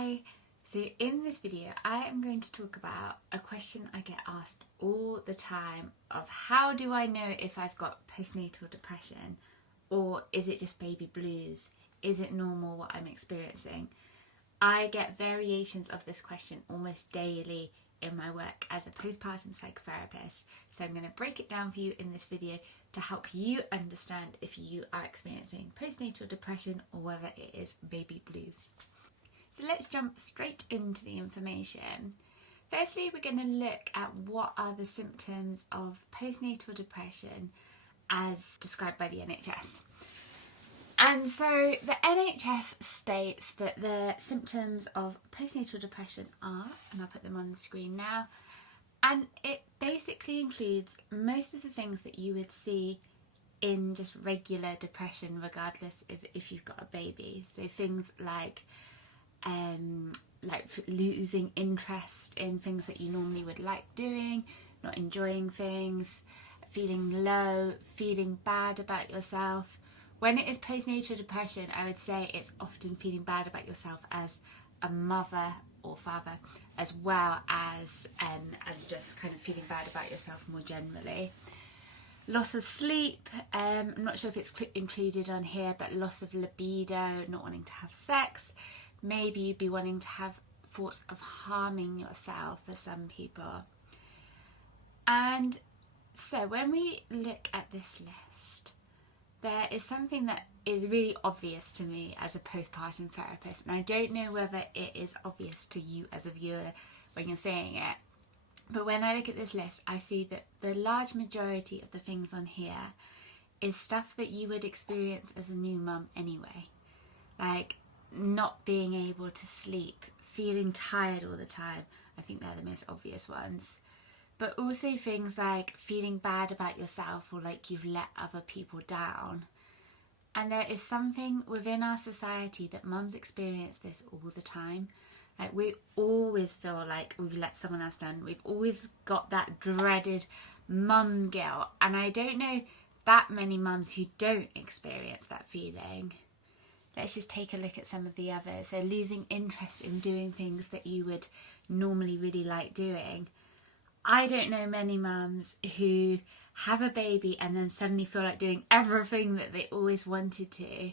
Hi! So in this video I am going to talk about a question I get asked all the time of how do I know if I've got postnatal depression, or is it just baby blues? Is it normal what I'm experiencing? I get variations of this question almost daily in my work as a postpartum psychotherapist, so I'm going to break it down for you in this video to help you understand if you are experiencing postnatal depression or whether it is baby blues. So let's jump straight into the information. Firstly, we're going to look at what are the symptoms of postnatal depression as described by the NHS. And so the NHS states that the symptoms of postnatal depression are, and I'll put them on the screen now, and it basically includes most of the things that you would see in just regular depression regardless if you've got a baby. So things like losing interest in things that you normally would like doing, not enjoying things, feeling low, feeling bad about yourself. When it is postnatal depression, I would say it's often feeling bad about yourself as a mother or father, as well as just kind of feeling bad about yourself more generally. Loss of sleep, I'm not sure if it's included on here, but loss of libido, not wanting to have sex. Maybe you'd be wanting to have thoughts of harming yourself for some people. And so when we look at this list, there is something that is really obvious to me as a postpartum therapist, and I don't know whether it is obvious to you as a viewer when you're saying it, but when I look at this list, I see that the large majority of the things on here is stuff that you would experience as a new mum anyway, like not being able to sleep, feeling tired all the time. I think they're the most obvious ones. But also things like feeling bad about yourself or like you've let other people down. And there is something within our society that mums experience this all the time. Like we always feel like we've let someone else down. We've always got that dreaded mum guilt. And I don't know that many mums who don't experience that feeling. Let's just take a look at some of the others. So losing interest in doing things that you would normally really like doing. I don't know many mums who have a baby and then suddenly feel like doing everything that they always wanted to.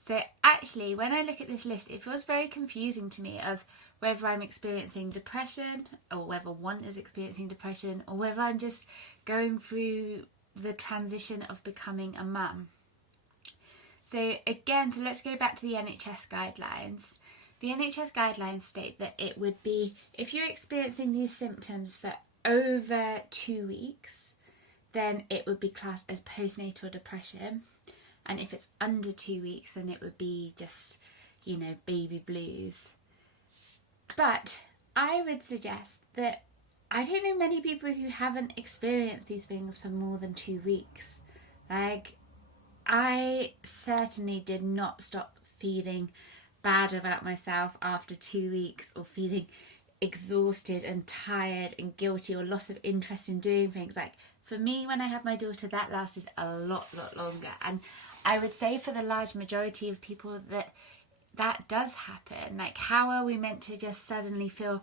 So actually, when I look at this list, it feels very confusing to me of whether I'm experiencing depression or whether one is experiencing depression or whether I'm just going through the transition of becoming a mum. So again, so let's go back to the NHS guidelines. The NHS guidelines state that it would be, if you're experiencing these symptoms for over 2 weeks, then it would be classed as postnatal depression. And if it's under 2 weeks, then it would be just, baby blues. But I would suggest that I don't know many people who haven't experienced these things for more than 2 weeks. Like, I certainly did not stop feeling bad about myself after 2 weeks, or feeling exhausted and tired and guilty or loss of interest in doing things. Like for me, when I had my daughter, that lasted a lot longer, and I would say for the large majority of people that does happen. Like, how are we meant to just suddenly feel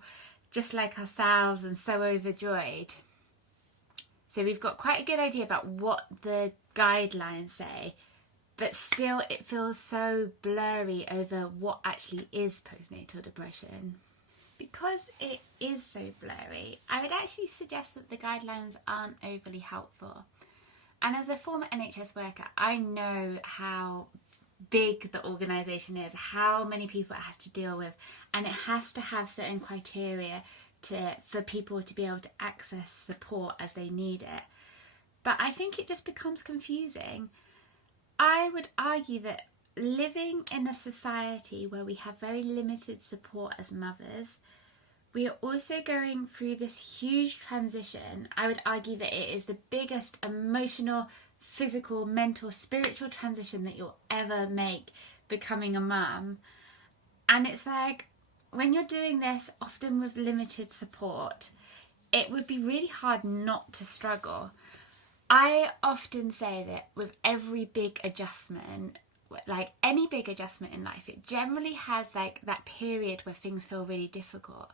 just like ourselves and so overjoyed? So we've got quite a good idea about what the guidelines say, but still it feels so blurry over what actually is postnatal depression. Because it is so blurry, I would actually suggest that the guidelines aren't overly helpful. And as a former NHS worker, I know how big the organisation is, how many people it has to deal with, and it has to have certain criteria for people to be able to access support as they need it. But I think it just becomes confusing. I would argue that living in a society where we have very limited support as mothers, we are also going through this huge transition. I would argue that it is the biggest emotional, physical, mental, spiritual transition that you'll ever make, becoming a mum. And it's like, when you're doing this, often with limited support, it would be really hard not to struggle. I often say that with every big adjustment, like any big adjustment in life, it generally has like that period where things feel really difficult.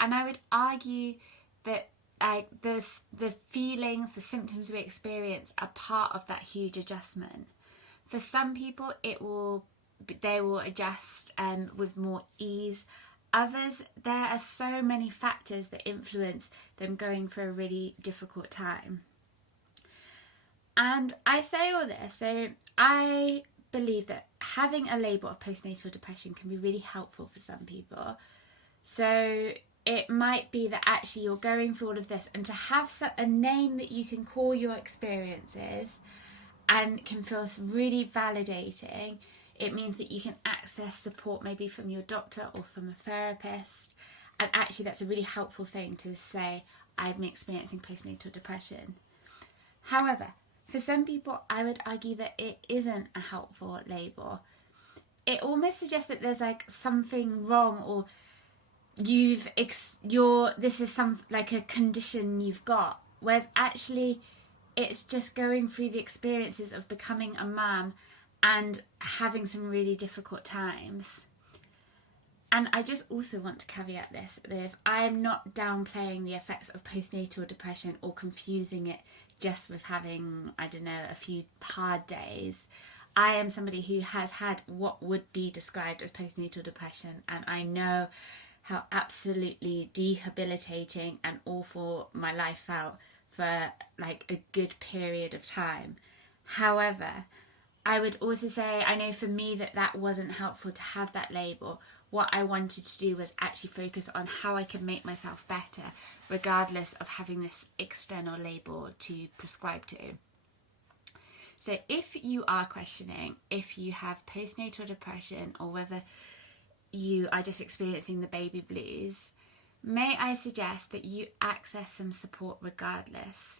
And I would argue that like the feelings, the symptoms we experience are part of that huge adjustment. For some people, they will adjust with more ease. Others, there are so many factors that influence them going through a really difficult time. And I say all this, so I believe that having a label of postnatal depression can be really helpful for some people. So it might be that actually you're going through all of this, and to have a name that you can call your experiences and can feel really validating, it means that you can access support maybe from your doctor or from a therapist. And actually that's a really helpful thing to say, I'm experiencing postnatal depression. However, for some people, I would argue that it isn't a helpful label. It almost suggests that there's like something wrong, or this is some like a condition you've got, whereas actually it's just going through the experiences of becoming a mum and having some really difficult times. And I just also want to caveat this with, I am not downplaying the effects of postnatal depression or confusing it just with having, I don't know, a few hard days. I am somebody who has had what would be described as postnatal depression, and I know how absolutely debilitating and awful my life felt for like a good period of time. However, I would also say, I know for me that wasn't helpful to have that label. What I wanted to do was actually focus on how I could make myself better, regardless of having this external label to prescribe to. So if you are questioning if you have postnatal depression or whether you are just experiencing the baby blues, may I suggest that you access some support regardless.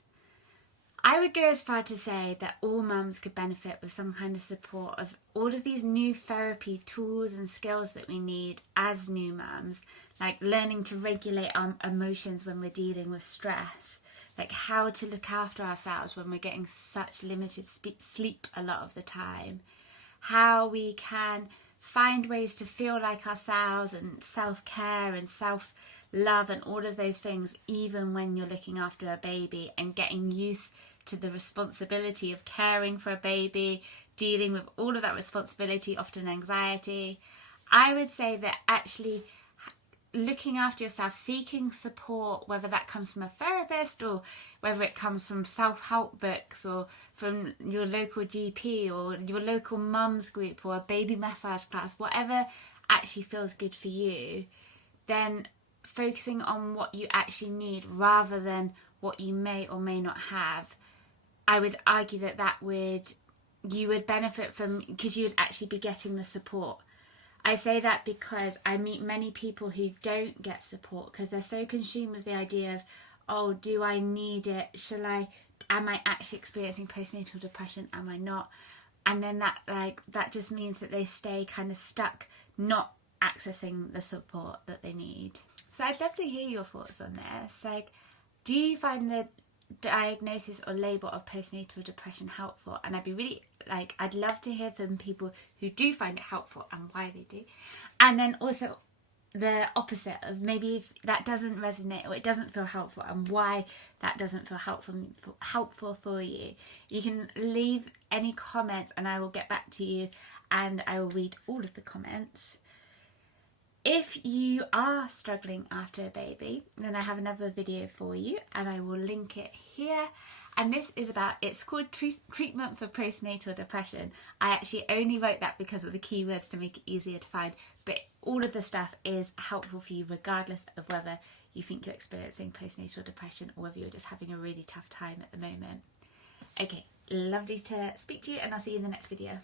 I would go as far to say that all mums could benefit with some kind of support of all of these new therapy tools and skills that we need as new mums, like learning to regulate our emotions when we're dealing with stress, like how to look after ourselves when we're getting such limited sleep a lot of the time, how we can find ways to feel like ourselves, and self-care and self-love and all of those things, even when you're looking after a baby, and getting used to the responsibility of caring for a baby, dealing with all of that responsibility, often anxiety. I would say that actually looking after yourself, seeking support, whether that comes from a therapist or whether it comes from self-help books or from your local GP or your local mums group or a baby massage class, whatever actually feels good for you, then focusing on what you actually need rather than what you may or may not have, I would argue that you would benefit from, because you would actually be getting the support. I say that because I meet many people who don't get support because they're so consumed with the idea of, oh, do I need it? Am I actually experiencing postnatal depression? Am I not? And then that just means that they stay kind of stuck, not accessing the support that they need. So I'd love to hear your thoughts on this. Like, do you find the diagnosis or label of postnatal depression helpful? And I'd love to hear from people who do find it helpful and why they do. And then also the opposite of, maybe if that doesn't resonate or it doesn't feel helpful, and why that doesn't feel helpful for you. You can leave any comments and I will get back to you and I will read all of the comments. If you are struggling after a baby, then I have another video for you and I will link it here. And this is it's called Treatment for Postnatal Depression. I actually only wrote that because of the keywords to make it easier to find, but all of the stuff is helpful for you regardless of whether you think you're experiencing postnatal depression or whether you're just having a really tough time at the moment. Okay, lovely to speak to you and I'll see you in the next video.